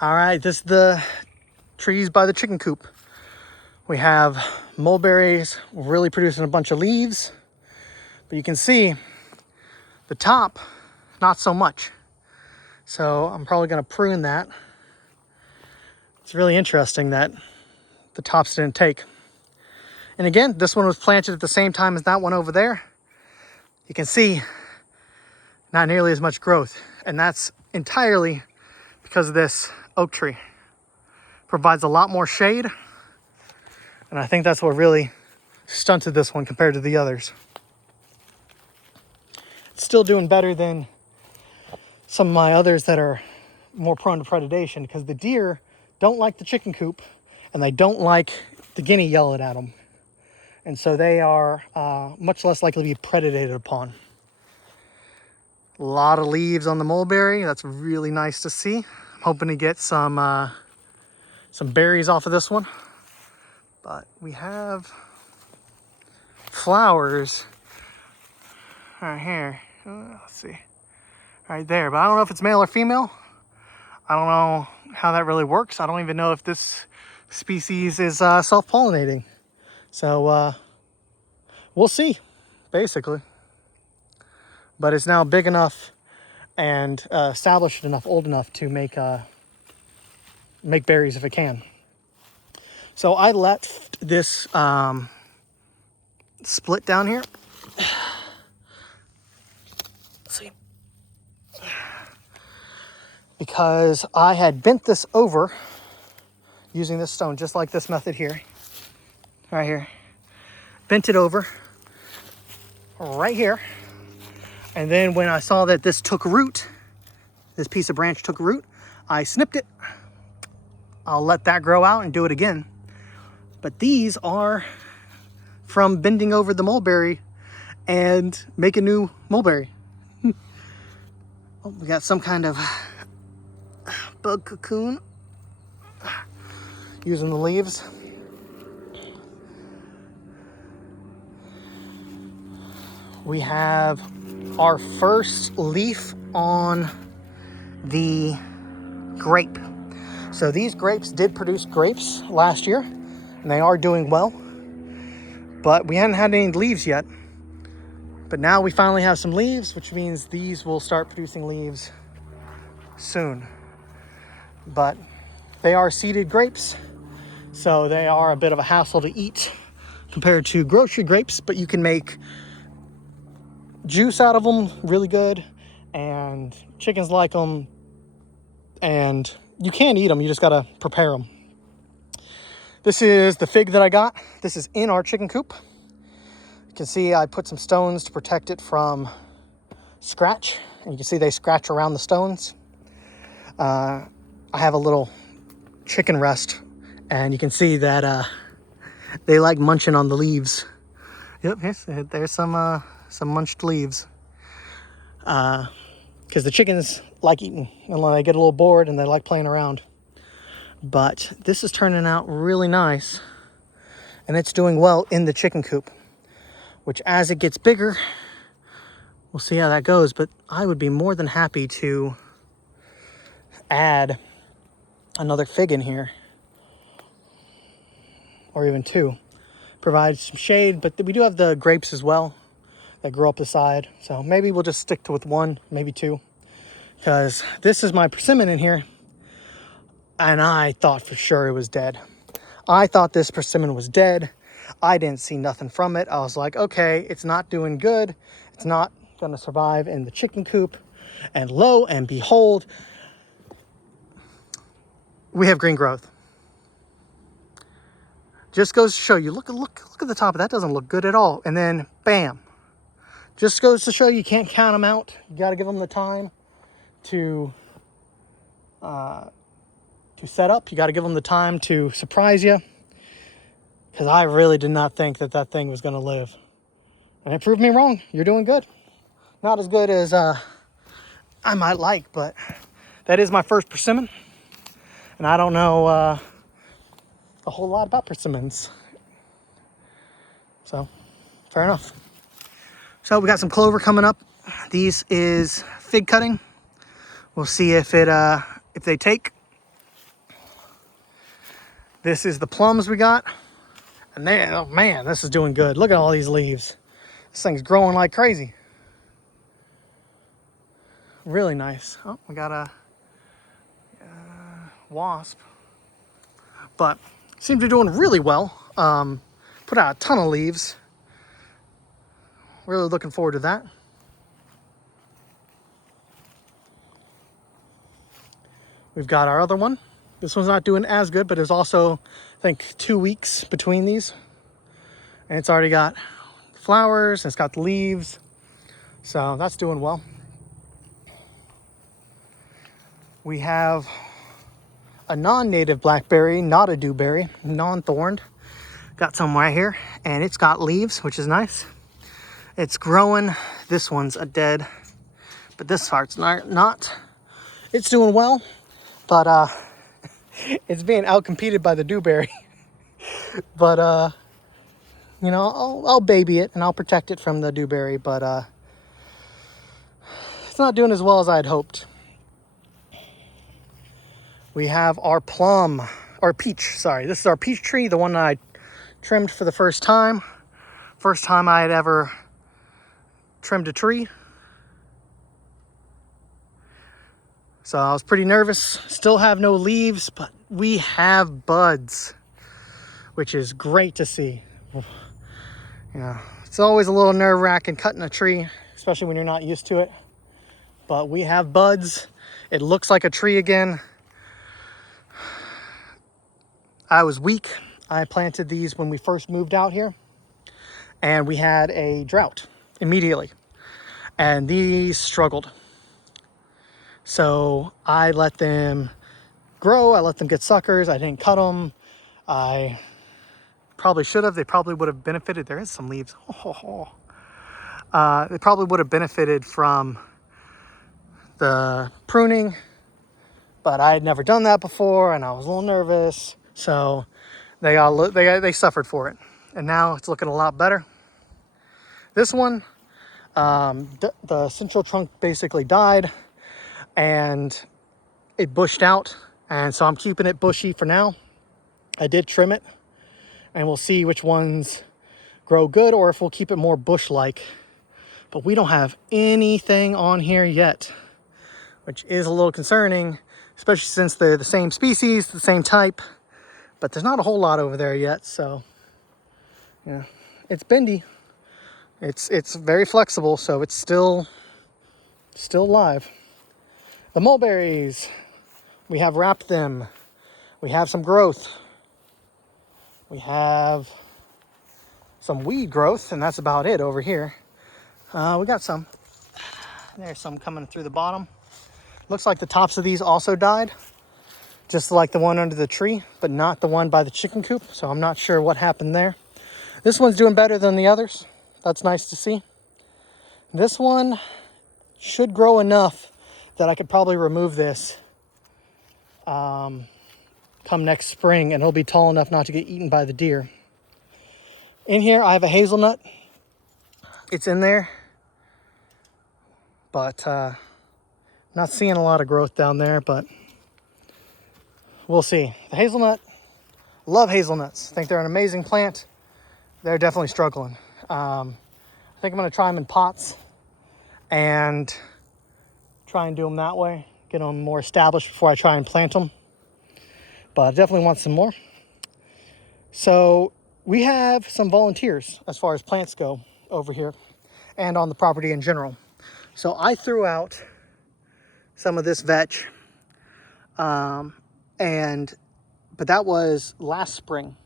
All right, this is the trees by the chicken coop. We have mulberries really producing a bunch of leaves, but you can see the top, not so much. So I'm probably gonna prune that. It's really interesting that the tops didn't take. And again, this one was planted at the same time as that one over there. You can see not nearly as much growth, and that's entirely because of this oak tree. Provides a lot more shade, and I think that's what really stunted this one compared to the others. It's still doing better than some of my others that are more prone to predation, because the deer don't like the chicken coop and they don't like the guinea yelling at them. And so they are much less likely to be predated upon. A lot of leaves on the mulberry. That's really nice to see. I'm hoping to get some berries off of this one. But we have flowers right here. Let's see. Right there. But I don't know if it's male or female. I don't know how that really works. I don't even know if this species is self-pollinating. So we'll see, basically. But it's now big enough and established enough, old enough to make berries if it can. So I left this split down here. Let's see. Because I had bent this over using this stone, just like this method here. Right here. Bent it over right here. And then when I saw that this took root, this piece of branch took root, I snipped it. I'll let that grow out and do it again. But these are from bending over the mulberry and make a new mulberry. Oh, we got some kind of bug cocoon using the leaves. We have our first leaf on the grape. So these grapes did produce grapes last year, and they are doing well, but we hadn't had any leaves yet. But now we finally have some leaves, which means these will start producing leaves soon. But they are seeded grapes, so they are a bit of a hassle to eat compared to grocery grapes, but you can make juice out of them really good, and chickens like them, and you can eat them, you just gotta prepare them. This is the fig that I got. This is in our chicken coop. You can see I put some stones to protect it from scratch, and you can see they scratch around the stones. I have a little chicken rest, and you can see that they like munching on the leaves. Yep, there's some munched leaves. Because the chickens like eating, and they get a little bored and they like playing around. But this is turning out really nice, and it's doing well in the chicken coop, which as it gets bigger, we'll see how that goes. But I would be more than happy to add another fig in here, or even two. Provide some shade, but we do have the grapes as well that grow up the side. So maybe we'll just stick with one, maybe two, because this is my persimmon in here, and I thought for sure it was dead. I thought this persimmon was dead. I didn't see nothing from it. I was like, okay, it's not doing good. It's not gonna survive in the chicken coop. And lo and behold, we have green growth. Just goes to show you, look at the top. That doesn't look good at all. And then bam. Just goes to show you can't count them out. You got to give them the time to set up. You got to give them the time to surprise you. Because I really did not think that thing was going to live. And it proved me wrong. You're doing good. Not as good as I might like, but that is my first persimmon. And I don't know a whole lot about persimmons. So, fair enough. So we got some clover coming up. These is fig cutting. We'll see if they take. This is the plums we got. And they, oh man, this is doing good. Look at all these leaves. This thing's growing like crazy. Really nice. Oh, we got a wasp. But seems to be doing really well. Put out a ton of leaves. Really looking forward to that. We've got our other one. This one's not doing as good, but there's also, I think, 2 weeks between these. And it's already got flowers, and it's got the leaves. So that's doing well. We have a non-native blackberry, not a dewberry, non-thorned. Got some right here, and it's got leaves, which is nice. It's growing. This one's a dead, but this part's not. It's doing well, but it's being outcompeted by the dewberry. But you know, I'll baby it and I'll protect it from the dewberry, but it's not doing as well as I had hoped. We have our plum, or peach, sorry. This is our peach tree, the one that I trimmed for the first time. First time I had ever trimmed a tree. So I was pretty nervous. Still have no leaves, but we have buds, which is great to see. You know, it's always a little nerve-wracking cutting a tree, especially when you're not used to it. But we have buds. It looks like a tree again. I was weak. I planted these when we first moved out here, and we had a drought immediately, and these struggled. So I let them grow. I let them get suckers. I didn't cut them. I probably should have. They probably would have benefited. There is some leaves. They probably would have benefited from the pruning, but I had never done that before, and I was a little nervous. So they suffered for it, and now it's looking a lot better. This one, the central trunk basically died, and it bushed out, and so I'm keeping it bushy for now. I did trim it, and we'll see which ones grow good or if we'll keep it more bush-like. But we don't have anything on here yet, which is a little concerning, especially since they're the same species, the same type. But there's not a whole lot over there yet, so yeah, it's bendy. It's very flexible, so it's still alive. The mulberries, we have wrapped them. We have some growth. We have some weed growth, and that's about it over here. We got some. There's some coming through the bottom. Looks like the tops of these also died, just like the one under the tree, but not the one by the chicken coop. So I'm not sure what happened there. This one's doing better than the others. That's nice to see. This one should grow enough that I could probably remove this come next spring, and it'll be tall enough not to get eaten by the deer. In here, I have a hazelnut. It's in there, but not seeing a lot of growth down there, but we'll see. The hazelnut, love hazelnuts. I think they're an amazing plant. They're definitely struggling. I think I'm going to try them in pots and try and do them that way. Get them more established before I try and plant them. But I definitely want some more. So we have some volunteers as far as plants go over here and on the property in general. So I threw out some of this vetch, but that was last spring.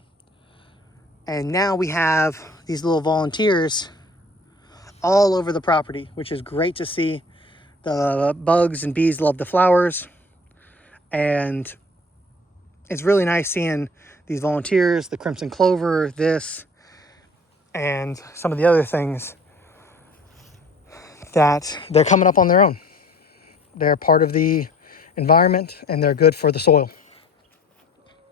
And now we have these little volunteers all over the property, which is great to see. The bugs and bees love the flowers, and it's really nice seeing these volunteers, the crimson clover, this, and some of the other things that they're coming up on their own. They're part of the environment, and they're good for the soil.